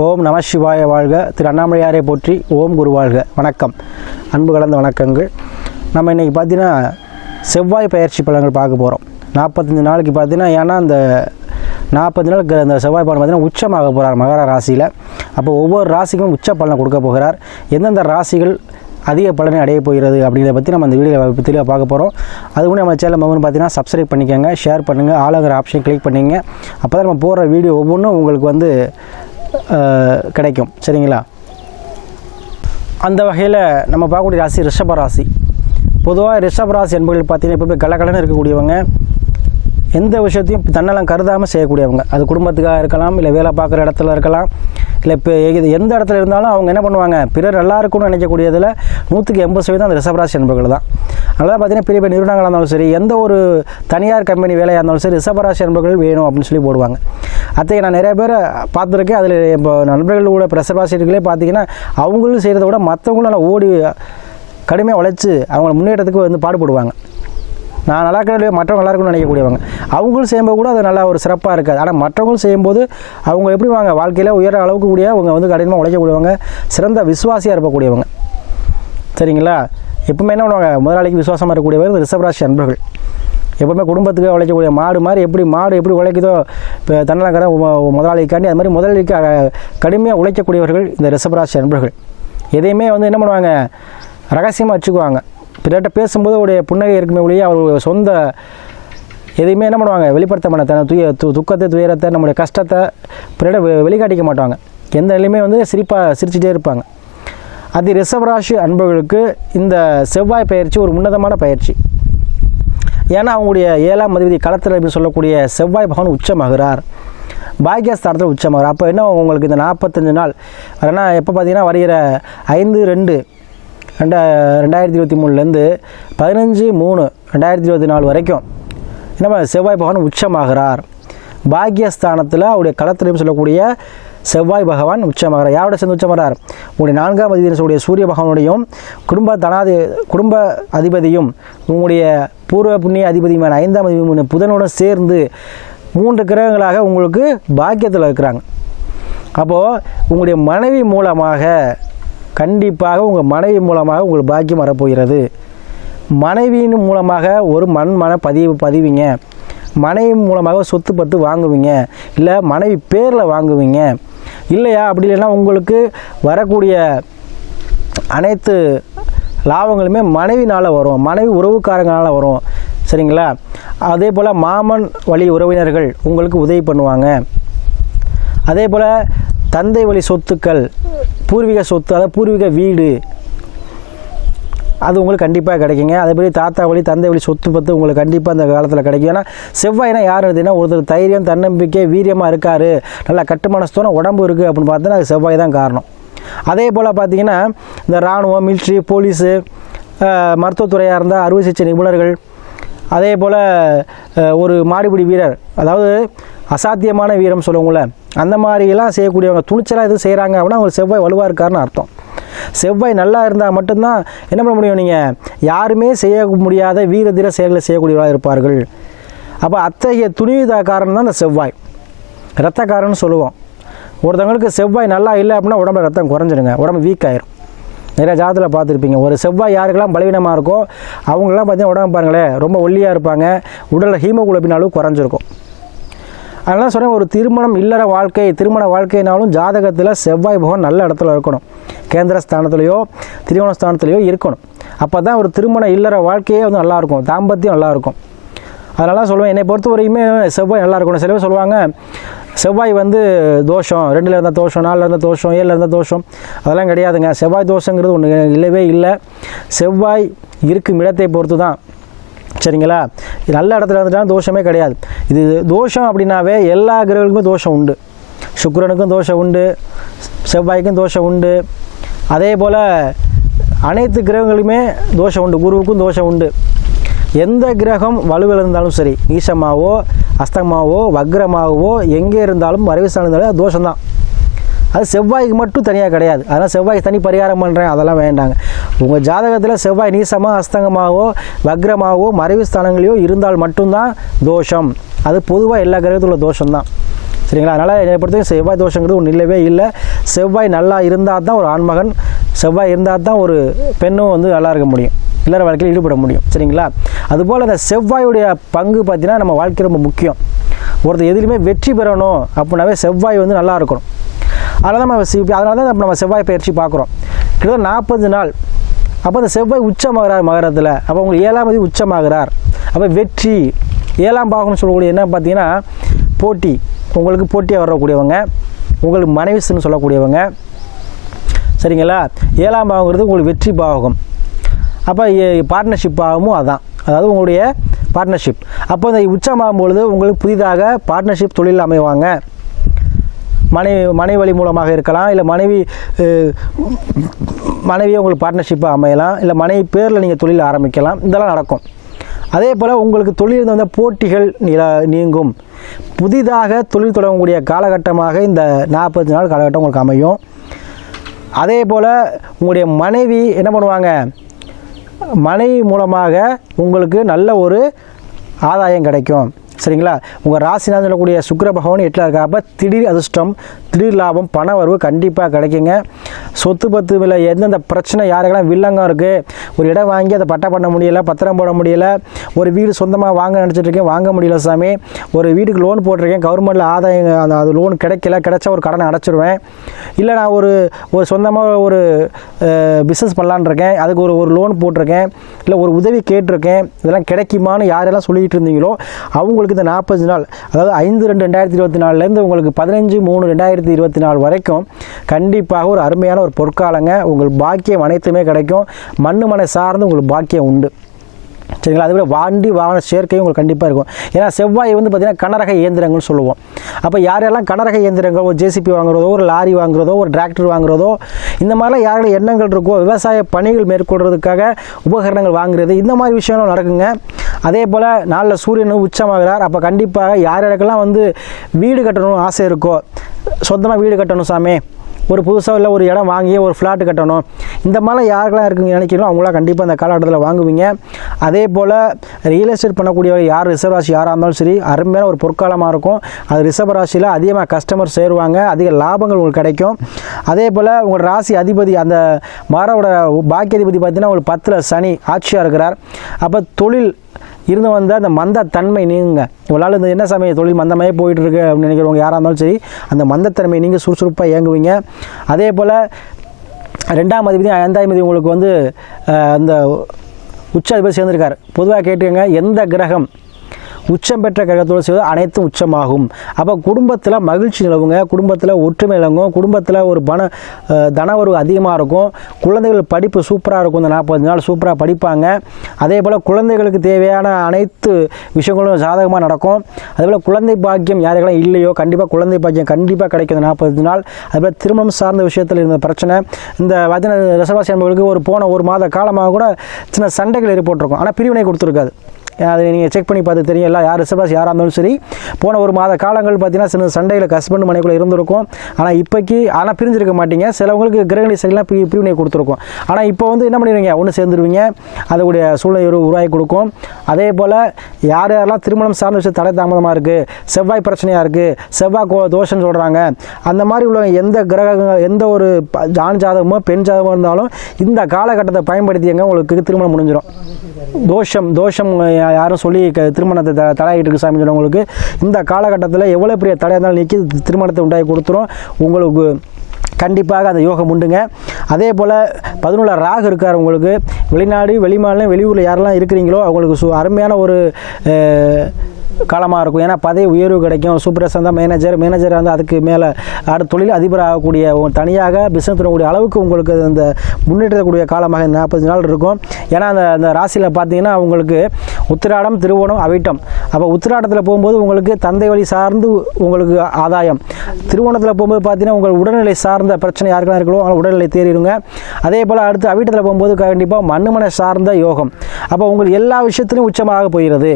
ஓம் நம சிவாய வாழ்க. திரு அண்ணாமலையாரை போற்றி. ஓம் குரு வாழ்க. வணக்கம், அன்பு கலந்த வணக்கங்கள். நம்ம இன்றைக்கி பார்த்தீங்கன்னா செவ்வாய் பயிற்சி பலன்கள் பார்க்க போகிறோம். 45 நாளைக்கு பார்த்தீங்கன்னா, ஏன்னா அந்த 40 நாளுக்கு அந்த செவ்வாய் பலன் பார்த்தீங்கன்னா உச்சமாக போகிறார் மகர ராசியில். அப்போ ஒவ்வொரு ராசிக்கும் உச்ச பலனை கொடுக்க போகிறார். எந்தெந்த ராசிகள் அதிக பலனை அடைய போகிறது அப்படிங்கிறத பற்றி நம்ம அந்த வீடியோவில் தெளிவாக பார்க்க போகிறோம். அதுக்கு நம்ம சேனல் மொபைல் பார்த்தீங்கன்னா சப்ஸ்கிரைப் பண்ணிக்கோங்க, ஷேர் பண்ணுங்கள், ஆளுங்கிற ஆப்ஷன் கிளிக் பண்ணிங்க. அப்போ தான் நம்ம போடுற வீடியோ ஒவ்வொன்றும் உங்களுக்கு கிடைக்கும். சரிங்களா? அந்த வகையில் நம்ம பார்க்கக்கூடிய ராசி ரிஷப ராசி. பொதுவாக ரிஷப ராசி என்பவர்கள் பார்த்தீங்கன்னா எப்போவுமே கலகலன்னு இருக்கக்கூடியவங்க, எந்த விஷயத்தையும் தன்னெல்லாம் கருதாமல் செய்யக்கூடியவங்க. அது குடும்பத்துக்காக இருக்கலாம், இல்லை வேலை பார்க்குற இடத்துல இருக்கலாம், இல்லை இப்போ எந்த இடத்துல இருந்தாலும் அவங்க என்ன பண்ணுவாங்க, பிறர் நல்லா இருக்கும்னு நினைக்கக்கூடியதில் 100% அந்த ரிஷபராசி என்பவர்கள் தான். அதனால் பார்த்தீங்கன்னா பெரிய பெரிய நிறுவனங்களாக இருந்தாலும் சரி, எந்த ஒரு தனியார் கம்பெனி வேலையாக இருந்தாலும் சரி, ரிஷபராசி என்பவர்கள் வேணும் அப்படின்னு சொல்லி போடுவாங்க. அத்தைக்கு நான் நிறைய பேரை பார்த்துருக்கேன். அதில் இப்போ நண்பர்கள் கூட ரிஷபராசிகளே பார்த்தீங்கன்னா அவங்களும் செய்கிறத விட மற்றவங்களும் நல்லா ஓடி கடுமையாக உழைச்சி அவங்கள முன்னேற்றத்துக்கு பாடுபடுவாங்க. நான் நல்லா இருக்கிற மற்றவங்க நல்லா இருக்குன்னு நினைக்கக்கூடியவங்க. அவங்களும் செய்யும்போது கூட அது நல்லா ஒரு சிறப்பாக இருக்காது. ஆனால் மற்றவங்களும் செய்யும்போது அவங்க எப்படி வாழ்க்கையில் உயர அளவுக்கு கூடிய அவங்க கடினமாக உழைக்கக்கூடியவங்க, சிறந்த விசுவாசியாக இருக்கக்கூடியவங்க. சரிங்களா? எப்பவுமே என்ன பண்ணுவாங்க, முதலாளிக்கு விசுவாசமாக இருக்கக்கூடியவங்க இந்த ரிஷபராசி அன்பர்கள். எப்போவுமே குடும்பத்துக்கு உழைக்கக்கூடிய மாடு மாதிரி மாடு எப்படி உழைக்குதோ, இப்போ தன்னலக்கடை முதலாளிக்காண்டி அது மாதிரி முதலாளிக்கு கடுமையாக உழைக்கக்கூடியவர்கள் இந்த ரிஷபராசி அன்பர்கள். எதையுமே என்ன பண்ணுவாங்க, ரகசியமாக வச்சுக்குவாங்க. பிறர்கிட்ட பேசும்போது அவருடைய புன்னகை இருக்குமே ஒழிய அவர் சொந்த எதையுமே என்ன பண்ணுவாங்க, வெளிப்படுத்த மாட்டாங்க. துக்கத்தை, துயரத்தை, நம்முடைய கஷ்டத்தை பிறர்கிட்ட வெளிக்காட்டிக்க மாட்டாங்க. எந்த நிலையுமே சிரிச்சுட்டே இருப்பாங்க. அது ரிஷபராசி அன்பர்களுக்கு இந்த செவ்வாய் பயிற்சி ஒரு உன்னதமான பயிற்சி. ஏன்னா அவங்களுடைய 7ஆம் அதிபதி களத்தில் அப்படின்னு சொல்லக்கூடிய செவ்வாய் பகவான் உச்சமாகிறார், பாக்கியஸ்தானத்தில் உச்சமாகிறார். அப்போ என்ன உங்களுக்கு இந்த 45 நாள் ஏன்னா எப்போ பார்த்தீங்கன்னா வருகிற 5/2/2023 15/3/2024 வரைக்கும் என்ன செவ்வாய் பகவான் உச்சமாகிறார். பாக்கியஸ்தானத்தில் அவருடைய களத்திலையும் சொல்லக்கூடிய செவ்வாய் பகவான் உச்சமாகிறார். யாரோட சேர்ந்து உச்சமாகிறார்? உங்களுடைய 4ஆம் அதிபதி சொல்லக்கூடிய சூரிய பகவானுடையும் குடும்ப அதிபதியும் உங்களுடைய பூர்வ புண்ணிய அதிபதியுமான 5ஆம் அதிபதி புதனுடன் சேர்ந்து 3 கிரகங்களாக உங்களுக்கு பாக்கியத்தில் இருக்கிறாங்க. அப்போது உங்களுடைய மனைவி மூலமாக கண்டிப்பாக உங்கள் மனைவி மூலமாக உங்களுக்கு பாக்கியம் வரப்போகிறது. மனைவியின் மூலமாக ஒரு மன பதிவிங்க, மனைவி மூலமாக சொத்து பத்து வாங்குவீங்க, இல்லை மனைவி பேரில் வாங்குவீங்க. இல்லையா அப்படி இல்லைன்னா உங்களுக்கு வரக்கூடிய அனைத்து லாபங்களுமே மனைவினால் வரும், மனைவி உறவுக்காரங்களால் வரும். சரிங்களா? அதே போல் மாமன் வழி உறவினர்கள் உங்களுக்கு உதவி பண்ணுவாங்க. அதே போல் தந்தை வழி சொத்துக்கள், பூர்வீக சொத்து, அதாவது பூர்வீக வீடு, அது உங்களுக்கு கண்டிப்பாக கிடைக்குங்க. அதேபடி தாத்தா வழி தந்தை வழி சொத்து பத்து உங்களுக்கு கண்டிப்பாக அந்த காலத்தில் கிடைக்கும். ஏன்னா செவ்வாய்னா யார் எழுதுனா, ஒருத்தர் தைரியம், தன்னம்பிக்கை, வீரியமாக இருக்கார், நல்லா கட்டுமனஸ்தோன உடம்பு இருக்குது அப்படின்னு பார்த்தோன்னா அது செவ்வாய் தான் காரணம். அதே போல் பார்த்திங்கன்னா இந்த இராணுவம், மிலிட்ரி, போலீஸு, மருத்துவத்துறையாக இருந்தால் அறுவை சிகிச்சை நிபுணர்கள், அதே போல் ஒரு மாடுபிடி வீரர், அதாவது அசாத்தியமான வீரம் சொல்லுவோங்கள, அந்த மாதிரிலாம் செய்யக்கூடியவங்க துணிச்சலாக எதுவும் செய்கிறாங்க அப்படின்னா அவங்க செவ்வாய் வலுவாக இருக்காருன்னு அர்த்தம். செவ்வாய் நல்லா இருந்தால் மட்டும்தான் என்ன பண்ண முடியும், நீங்கள் யாருமே செய்ய முடியாத வீர தீர செயல்களை செய்யக்கூடியவர்களாக இருப்பார்கள். அப்போ அத்தகைய துணிவுக்காரன் தான் இந்த செவ்வாய், இரத்தக்காரன்னு சொல்லுவோம். ஒருத்தவங்களுக்கு செவ்வாய் நல்லா இல்லை அப்படின்னா உடம்புல ரத்தம் குறைஞ்சிடுங்க, உடம்பு வீக் ஆயிரும். நிறைய ஜாதத்தில் பார்த்துருப்பீங்க. ஒரு செவ்வாய் யாருக்கெல்லாம் பலவீனமாக இருக்கோ அவங்களாம் பார்த்தீங்கன்னா உடம்பு பாருங்களேன் ரொம்ப ஒல்லியாக இருப்பாங்க, உடலில் ஹீமோகுளோபின் அளவு குறைஞ்சிருக்கும். அதனால் சொல்கிறேன், ஒரு திருமண வாழ்க்கைனாலும் ஜாதகத்தில் செவ்வாய் பகவான் நல்ல இடத்துல இருக்கணும், கேந்திர ஸ்தானத்துலேயோ திரிகோண ஸ்தானத்துலேயோ இருக்கணும். அப்போ தான் ஒரு திருமண இல்லற வாழ்க்கையே நல்லாயிருக்கும், தாம்பத்தியம் நல்லாயிருக்கும். அதனால சொல்லுவேன், என்னை பொறுத்த வரைக்குமே செவ்வாய் நல்லா இருக்கணும். சில பேர் சொல்லுவாங்க செவ்வாய் தோஷம், 2ல் இருந்தால் தோஷம், 4ல் இருந்தால் தோஷம், 7ல் இருந்தால் தோஷம். அதெல்லாம் கிடையாதுங்க. செவ்வாய் தோஷங்கிறது ஒன்று இல்லவே இல்லை. செவ்வாய் இருக்கும் இடத்தை பொறுத்து தான். சரிங்களா? நல்ல இடத்துல இருந்துட்டாலும் தோஷமே கிடையாது. இது தோஷம் அப்படின்னாவே எல்லா கிரகங்களுக்கும் தோஷம் உண்டு. சுக்கிரனுக்கும் தோஷம் உண்டு, செவ்வாய்க்கும் தோஷம் உண்டு, அதே போல் அனைத்து கிரகங்களுமே தோஷம் உண்டு, குருவுக்கும் தோஷம் உண்டு. எந்த கிரகம் வலுவில் இருந்தாலும் சரி, நீசமாகவோ அஸ்தமாகவோ வக்ரமாகவோ எங்கே இருந்தாலும் மறைவுஸ்தானம் இருந்தாலும் அது தோஷம்தான். அது செவ்வாய்க்கு மட்டும் தனியாக கிடையாது. அதனால் செவ்வாய்க்கு தனி பரிகாரம் பண்ணுறேன் அதெல்லாம் வேண்டாங்க. உங்கள் ஜாதகத்தில் செவ்வாய் நீசமாக அஸ்தங்கமாகவோ வக்ரமாகவோ மறைவு ஸ்தானங்களையோ இருந்தால் மட்டும்தான் தோஷம். அது பொதுவாக எல்லா கிரகத்தில் உள்ள தோஷம்தான். சரிங்களா? அதனால் என்னை பொறுத்தவரைக்கும் செவ்வாய் தோஷங்கிறது ஒன்று இல்லவே இல்லை. செவ்வாய் நல்லா இருந்தால் தான் ஒரு ஆண்மகன், செவ்வாய் இருந்தால் தான் ஒரு பெண்ணும் வந்து நல்லா இருக்க முடியும், இல்லற வாழ்க்கையில் ஈடுபட முடியும். சரிங்களா? அதுபோல் அந்த செவ்வாயுடைய பங்கு பார்த்திங்கன்னா நம்ம வாழ்க்கை ரொம்ப முக்கியம். ஒருத்தர் எதுலையுமே வெற்றி பெறணும் அப்படின்னாவே செவ்வாய் வந்து நல்லா இருக்கணும். அதனால தான் நம்ம செவ்வாய் பயிற்சி பார்க்குறோம். கிட்டத்தட்ட 40 நாள். அப்போ அந்த செவ்வாய் உச்சமாகிறார் மகரத்தில். அப்போ உங்களுக்கு 7ஆம் தேதி உச்சமாகிறார். அப்போ வெற்றி 7ஆம் பாகம்னு சொல்லக்கூடிய என்ன பார்த்தீங்கன்னா போட்டி, உங்களுக்கு போட்டியாக வரக்கூடியவங்க, உங்களுக்கு மனைவிஸ்ன்னு சொல்லக்கூடியவங்க. சரிங்களா? 7ஆம் பாகங்கிறது உங்களுக்கு வெற்றி பாகம். அப்போ பார்ட்னர்ஷிப் பாகமும் அதான், அதாவது உங்களுடைய பார்ட்னர்ஷிப். அப்போ இந்த உச்சமாகும் பொழுது உங்களுக்கு புதிதாக பார்ட்னர்ஷிப் தொழில் அமைவாங்க. மனைவி வழி மூலமாக இருக்கலாம், இல்லை மனைவியை உங்களுக்கு பார்ட்னர்ஷிப்பாக அமையலாம், இல்லை மனைவி பேரில் நீங்கள் தொழில் ஆரம்பிக்கலாம். இதெல்லாம் நடக்கும். அதே போல் உங்களுக்கு தொழில் வந்த போட்டிகள் நீங்கும். புதிதாக தொழில் தொடங்கக்கூடிய காலகட்டமாக இந்த 40 நாள் காலகட்டம் உங்களுக்கு அமையும். அதே போல் உங்களுடைய மனைவி என்ன பண்ணுவாங்க, மனைவி மூலமாக உங்களுக்கு நல்ல ஒரு ஆதாயம் கிடைக்கும். சரிங்களா? உங்கள் ராசிநாதன் சொல்லக்கூடிய சுக்கிர பகவான் 8ல் இருக்காப்ப திடீர் அதிர்ஷ்டம், திடீர் லாபம், பண வரவு கண்டிப்பாக கிடைக்குங்க. சொத்து பத்து இல்லை எந்தெந்த பிரச்சனை யாருக்கெல்லாம் வில்லங்கம் இருக்குது, ஒரு இடம் வாங்கி அதை பட்டா பண்ண முடியலை, பத்திரம் போட முடியலை, ஒரு வீடு சொந்தமாக வாங்க நினச்சிட்ருக்கேன், வாங்க முடியல சாமி, ஒரு வீட்டுக்கு லோன் போட்டிருக்கேன், கவர்மெண்ட்டில் ஆதாயம் அது லோன் கிடைச்சா ஒரு கடனை அடைச்சிருவேன், இல்லை நான் ஒரு சொந்தமாக ஒரு பிஸ்னஸ் பண்ணலான்னு இருக்கேன், அதுக்கு ஒரு லோன் போட்டிருக்கேன், இல்லை ஒரு உதவி கேட்டிருக்கேன், இதெல்லாம் கிடைக்குமான்னு யாரெல்லாம் சொல்லிகிட்டு இருந்தீங்களோ அவங்களுக்கு இந்த 40 நாள், அதாவது 5/2/2024 உங்களுக்கு 15/3/2024 வரைக்கும் கண்டிப்பாக ஒரு அருமையான ஒரு பொற்காலங்க. உங்களுக்கு பாக்கியம் அனைத்துமே கிடைக்கும். மண்ணு மனை சார்ந்து உங்களுக்கு பாக்கியம் உண்டு. சரிங்களா? அதுபோல வாண்டி வாகன சேர்க்கையும் உங்களுக்கு கண்டிப்பாக இருக்கும். ஏன்னா செவ்வாய் வந்து பார்த்திங்கன்னா கனரக இயந்திரங்கள்னு சொல்லுவோம். அப்போ யாரெல்லாம் கனரக இயந்திரங்கள், ஒரு ஜேசிபி வாங்குறதோ, ஒரு லாரி வாங்குறதோ, ஒரு டிராக்டர் வாங்குறதோ, இந்த மாதிரிலாம் யாரோட எண்ணங்கள் இருக்கோ, விவசாய பணிகள் மேற்கொள்றதுக்காக உபகரணங்கள் வாங்குறது, இந்த மாதிரி விஷயங்களும் நடக்குங்க. அதே போல் நாளில் சூரியன் உச்சமாகிறார். அப்போ கண்டிப்பாக யாருக்கெல்லாம் வந்து வீடு கட்டணும் ஆசை இருக்கோ, சொந்தமாக வீடு கட்டணும் சாமி, ஒரு புதுசாக இல்லை ஒரு இடம் வாங்கி ஒரு ஃப்ளாட்டு கட்டணும், இந்த மாதிரிலாம் யாருக்கெல்லாம் இருக்குங்க நினைக்கிறோம் அவங்களாம் கண்டிப்பாக அந்த காலகட்டத்தில் வாங்குவீங்க. அதே போல் ரியல் எஸ்டேட் பண்ணக்கூடிய யார் ரிஷப ராசி யாராக இருந்தாலும் சரி, அருமையான ஒரு பொற்காலமாக இருக்கும். அது ரிஷப ராசியில் அதிகமாக கஸ்டமர் சேருவாங்க, அதிக லாபங்கள் உங்களுக்கு கிடைக்கும். அதே போல் உங்களோட ராசி அதிபதி, அந்த மகரோட பாக்கிய அதிபதி பார்த்திங்கன்னா உங்களுக்கு 10ல் சனி ஆட்சியாக இருக்கிறார். அப்போ தொழில் இருந்து வந்த அந்த மந்தத்தன்மை நீங்குங்க. இவளால் இந்த என்ன சமயம் தொழில் மந்தமே போயிட்டுருக்கு அப்படின்னு நினைக்கிறவங்க யாராக இருந்தாலும் சரி, அந்த மந்தத்தன்மை நீங்கள் சுறுசுறுப்பாக இயங்குவீங்க. அதே போல் 2ஆம் அதிபதி 5ஆம் அதிபதி உங்களுக்கு வந்து அந்த உச்ச அதிபதி சேர்ந்திருக்கார். பொதுவாக கேட்டுக்கங்க, எந்த கிரகம் உச்சம் பெற்ற கிரகத்தோடு செய்வது அனைத்தும் உச்சமாகும். அப்போ குடும்பத்தில் மகிழ்ச்சி நிலவுங்க, குடும்பத்தில் ஒற்றுமை நிலவும், குடும்பத்தில் ஒரு தனவரவு அதிகமாக இருக்கும். குழந்தைகள் படிப்பு சூப்பராக இருக்கும். இந்த 40 நாள் சூப்பராக படிப்பாங்க. அதே போல் குழந்தைகளுக்கு தேவையான அனைத்து விஷயங்களும் சாதகமாக நடக்கும். அதேபோல் குழந்தை பாக்கியம் யாருக்கெல்லாம் இல்லையோ கண்டிப்பாக குழந்தை பாக்கியம் கண்டிப்பாக கிடைக்கும் இந்த 40 நாள். அதுபோல் திருமணம் சார்ந்த விஷயத்தில் இருந்த பிரச்சனை, இந்த பார்த்தீங்கன்னா ரிஷபராசி என்பவர்களுக்கு போன ஒரு மாத காலமாக கூட சின்ன சண்டைகள் ஏற்பட்டிருக்கும். ஆனால் பிரிவினை கொடுத்துருக்காது. அதை நீங்கள் செக் பண்ணி பார்த்து தெரியும். எல்லாம் யார் ரிஷபராசி யாராக இருந்தாலும் சரி, போன ஒரு மாத காலங்கள் பார்த்தீங்கன்னா சின்ன சண்டையில் ஹஸ்பண்ட் மனைக்குள்ளே இருந்திருக்கும். ஆனால் பிரிஞ்சிருக்க மாட்டீங்க. சிலவங்களுக்கு கிரகணி சரிலாம் பிரிவினை கொடுத்துருக்கும். ஆனால் இப்போ வந்து என்ன பண்ணிடுவீங்க, ஒன்று சேர்ந்துருவீங்க. அதோடைய சூழ்நிலை உருவாகி கொடுக்கும். அதே போல் யாரெல்லாம் திருமணம் சார்ந்த விஷயம் தடை தாமதமாக இருக்குது, செவ்வாய் பிரச்சனையாக இருக்குது, செவ்வாய் தோஷம்னு சொல்கிறாங்க, அந்த மாதிரி உள்ள எந்த கிரகங்கள், எந்த ஒரு ஆண் ஜாதகமோ பெண் ஜாதகமோ இருந்தாலும் இந்த காலகட்டத்தை பயன்படுத்தியங்க உங்களுக்கு திருமணம் முடிஞ்சிடும். தோஷம் யாரும் சொல்லி திருமணத்தை தடையிட்டு இருக்கு சாமி சொன்னவங்களுக்கு இந்த காலகட்டத்தில் எவ்வளோ பெரிய தடையாக இருந்தாலும் நீக்கி திருமணத்தை உண்டாகி கொடுத்துரும். உங்களுக்கு கண்டிப்பாக அந்த யோகம் உண்டுங்க. அதே போல் 11 ராகு இருக்கார். உங்களுக்கு வெளிநாடு வெளிமாநிலம் வெளியூரில் யாரெல்லாம் இருக்கிறீங்களோ அவங்களுக்கு அருமையான ஒரு காலமாக இருக்கும். ஏன்னா பதவி உயர்வு கிடைக்கும். சூப்பர்வைசர் தான் மேனேஜர் வந்து அதுக்கு மேலே அடுத்த தொழில் அதிபர் ஆகக்கூடிய தனியாக பிஸ்னஸ் பண்ணக்கூடிய அளவுக்கு உங்களுக்கு அந்த முன்னேற்றக்கூடிய காலமாக 40 நாள் இருக்கும். ஏன்னா அந்த ராசியில் பார்த்தீங்கன்னா உங்களுக்கு உத்திராடம் திருவோணம் அவிட்டம். அப்போ உத்திராடத்தில் போகும்போது உங்களுக்கு தந்தை வழி சார்ந்து உங்களுக்கு ஆதாயம், திருவோணத்தில் போகும்போது பார்த்தீங்கன்னா உங்கள் உடல்நிலை சார்ந்த பிரச்சனை யாருக்கெல்லாம் இருக்கோ அவங்க உடல்நிலை தேறிடுங்க. அதே போல் அடுத்து அவிட்டத்தில் போகும்போது கண்டிப்பாக மண்ணுமனை சார்ந்த யோகம். அப்போ உங்களுக்கு எல்லா விஷயத்திலும் உச்சமாக போகிறது.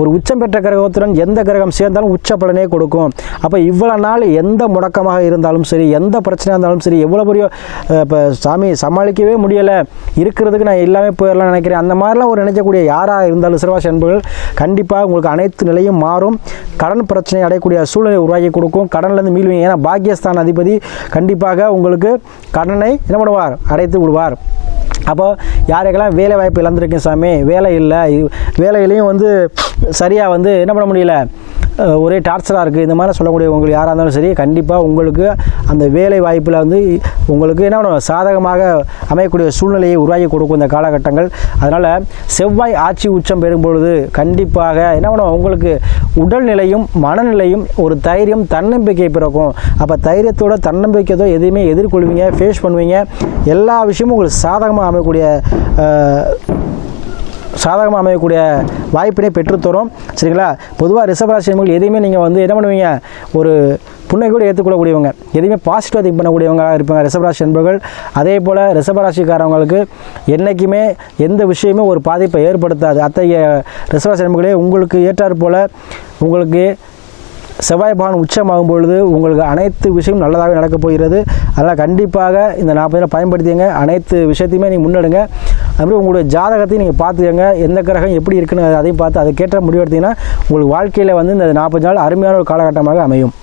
ஒரு உச்சம் பெற்ற கிரகத்துடன் எந்த கிரகம் சேர்ந்தாலும் உச்ச பலனே கொடுக்கும். அப்போ இவ்வளோ நாள் எந்த முடக்கமாக இருந்தாலும் சரி, எந்த பிரச்சனையாக இருந்தாலும் சரி, எவ்வளோ பெரிய இப்போ சாமி சமாளிக்கவே முடியலை, இருக்கிறதுக்கு நான் எல்லாமே போயிடலாம்னு நினைக்கிறேன், அந்த மாதிரிலாம் ஒரு நினைக்கக்கூடிய யாராக இருந்தாலும் சரி, ரிஷபராசி அன்பர்கள் கண்டிப்பாக உங்களுக்கு அனைத்து நிலையும் மாறும். கடன் பிரச்சனை அடையக்கூடிய சூழ்நிலை உருவாக்கி கொடுக்கும். கடன்லேருந்து மீள்வீங்க. ஏன்னா பாக்கியஸ்தான அதிபதி கண்டிப்பாக உங்களுக்கு கடனை என்ன பண்ணுவார், அடைத்து விடுவார். அப்போ யாருக்கெல்லாம் வேலை வாய்ப்பு இழந்திருக்கேன் சாமி, வேலை இல்லை, வேலையிலையும் சரியாக என்ன பண்ண முடியல, ஒரே டார்ச்சராக இருக்குது, இந்த மாதிரி சொல்லக்கூடிய உங்களுக்கு யாராக இருந்தாலும் சரி, கண்டிப்பாக உங்களுக்கு அந்த வேலை வாய்ப்பில் உங்களுக்கு என்ன பண்ணும், சாதகமாக அமையக்கூடிய சூழ்நிலையை உருவாக்கி கொடுக்கும் இந்த காலகட்டங்கள். அதனால் செவ்வாய் ஆட்சி உச்சம் பெறும் பொழுது கண்டிப்பாக என்ன பண்ணும், உங்களுக்கு உடல்நிலையும் மனநிலையும் ஒரு தைரியம் தன்னம்பிக்கை பிறக்கும். அப்போ தைரியத்தோட தன்னம்பிக்கையோ எதையுமே எதிர்கொள்வீங்க, ஃபேஸ் பண்ணுவீங்க. எல்லா விஷயமும் உங்களுக்கு சாதகமாக அமையக்கூடிய வாய்ப்பினை பெற்றுத்தரும். சரிங்களா? பொதுவாக ரிஷபராசி என்பவர்கள் எதையுமே நீங்கள் என்ன பண்ணுவீங்க, ஒரு புண்ணைக்கூட ஏற்றுக்கொள்ளக்கூடியவங்க, எதையுமே பாசிட்டிவாக திங்க் பண்ணக்கூடியவங்களாக இருப்பாங்க ரிஷபராசி என்பவர்கள். அதே போல் ரிஷபராசிக்காரவங்களுக்கு என்றைக்குமே எந்த விஷயமே ஒரு பாதிப்பை ஏற்படுத்தாது. அத்தகைய ரிஷபராசி என்பவர்களே உங்களுக்கு ஏற்றாற் போல் உங்களுக்கு செவ்வாய் பகவான் உச்சமாகும் பொழுது உங்களுக்கு அனைத்து விஷயமும் நல்லதாகவே நடக்கப் போகிறது. அதனால் கண்டிப்பாக இந்த 40 நாள் பயன்படுத்திங்க. அனைத்து விஷயத்தையுமே நீங்கள் முன்னெடுங்க. அதுமாதிரி உங்களுடைய ஜாதகத்தையும் நீங்கள் பார்த்துக்கங்க, எந்த கிரகம் எப்படி இருக்குன்னு அதையும் பார்த்து அதை கேட்ட முடிவெடுத்தீங்கன்னா உங்களுக்கு வாழ்க்கையில் இந்த 40 நாள் அருமையான ஒரு காலகட்டமாக அமையும்.